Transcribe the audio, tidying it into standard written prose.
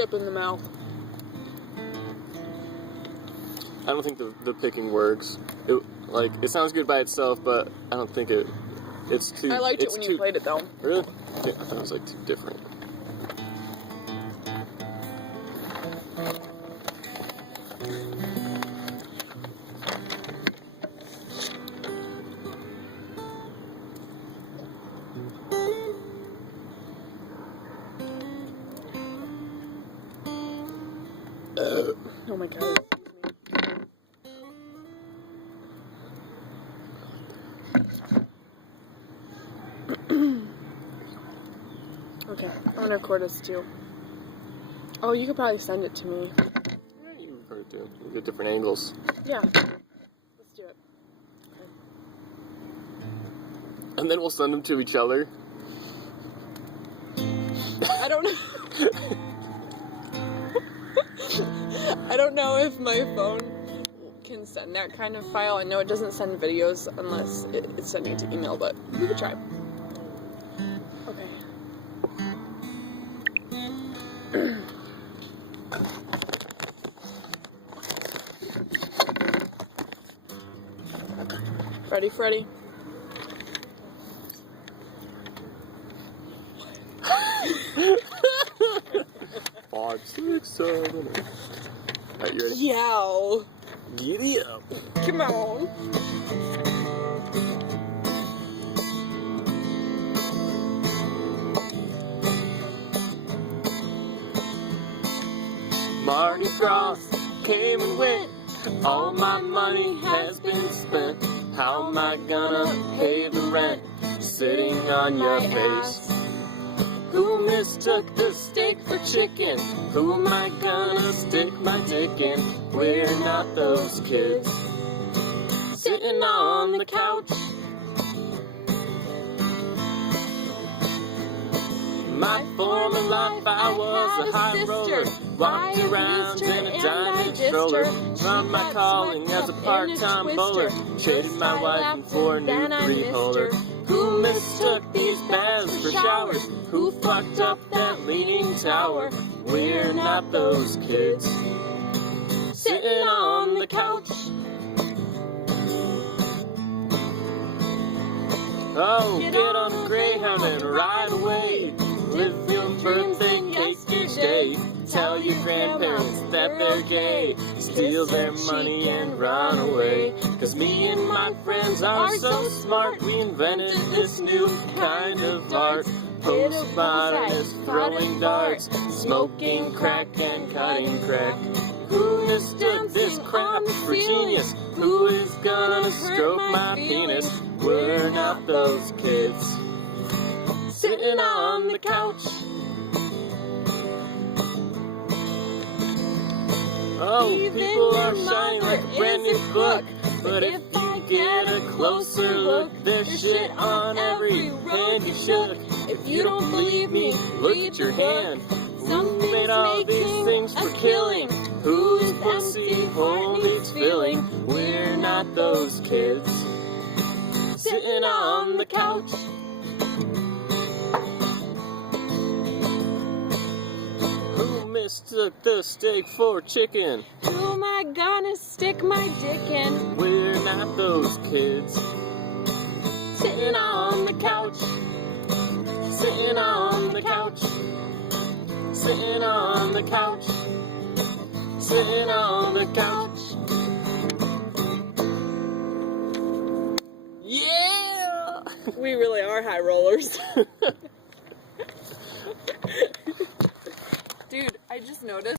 chip in the mouth. I don't think the picking works. It sounds good by itself, but I don't think it's too... I liked it when you played it, though. Really? Yeah, I thought it was, like, too different. Oh my god. Okay, I'm gonna record this too. Oh, you could probably send it to me. Yeah, you can record it too. You get different angles. Yeah. Let's do it. Okay. And then we'll send them to each other. I don't know. I don't know if my phone can send that kind of file. I know it doesn't send videos unless it's sending it to email, but we could try. Okay. Ready, Freddy? Five, 6, 7, 8. Alright, you ready? Yow. Giddy up. Come on. Mardi Gras came and went. All my money has been spent. How am I gonna pay the rent? Sitting on your face. Who mistook the steak for chicken? Who am I gonna stick my dick in? We're not those kids sitting on the couch. My former life, I was a high roller. Walked around in a diamond stroller. Found my calling as a part-time bowler. Traded my wife for a new three-holder. Who mistook these baths for showers? Who fucked up that leaning tower? We're not those kids sitting on the couch. Oh, get on a Greyhound and ride away. Live your birthday cake each day. Tell your grandparents that they're gay. Steal their money and run away. 'Cause me and my friends are so smart. We invented this new kind of art. Postmodernist throwing darts. Smoking crack and cutting crack. Who mistook this crap for genius? Who is gonna stroke my penis? We're not those kids sitting on the couch. Oh, people are shining like a brand new book. But if you get a closer look, there's shit on every hand you shook. If you don't believe me, look at your hand. Who made all these things for killing? Whose pussy hole needs filling? We're not those kids sitting on the couch. Who mistook the steak for chicken? Who am I gonna stick my dick in? We're not those kids sitting on the couch. Sitting on the couch. Sitting on the couch. Sitting on the couch. Yeah! We really are high rollers. Dude, I just noticed